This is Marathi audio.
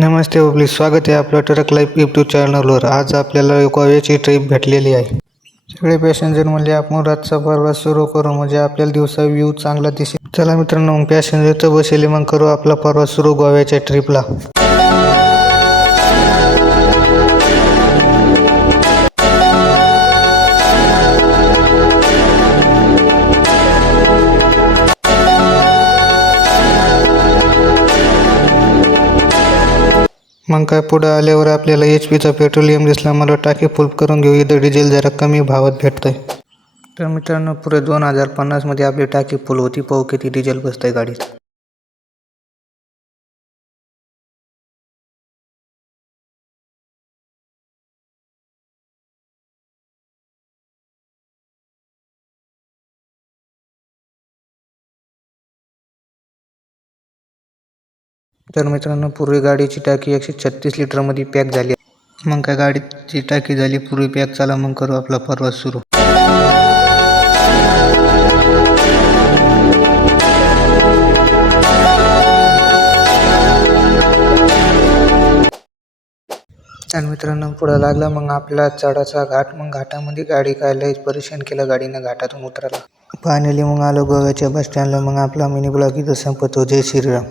नमस्ते व प्लीज स्वागत आहे आपलं ट्रक लाईफ यूट्यूब चॅनलवर। आज आपल्याला गोव्याची ट्रिप भेटलेली आहे। सगळे पॅसेंजर म्हणजे आपण रातचा प्रवास सुरू करू, म्हणजे आपल्याला दिवसा व्ह्यू चांगला दिसेल। चला मित्रांनो, मग पॅसेंजर तर बसले, मग करू आपला प्रवास सुरू गोव्याच्या ट्रिपला। मग काय पुढे आल्यावर आपल्याला HP चा पेट्रोलियम दिसला। मला टाकी फुल करून घेऊ, इथं डिझेल जरा कमी भावात भेटतंय। तर मित्रांनो, पुढे 2050 मध्ये आपली टाकी फुल होती। पाहू किती डिझेल बसतंय गाडीत। तर मित्रांनो, पूर्वी गाडीची टाकी 136 लिटर मध्ये पॅक झाली। मग काय गाडीची टाकी झाली पूर्वी पॅक। चला मग करू आपला प्रवास सुरू। तर मित्रांनो, पुढे लागला मग आपला चढाचा घाट। मग घाटामध्ये गाडी काय लय परेशान केलं गाडीनं घाटातून उतरायला। फायनली मग आलो गोव्याच्या बस स्टँडला। मग आपला मिनी ब्लॉग इथं संपतो। जय श्रीराम।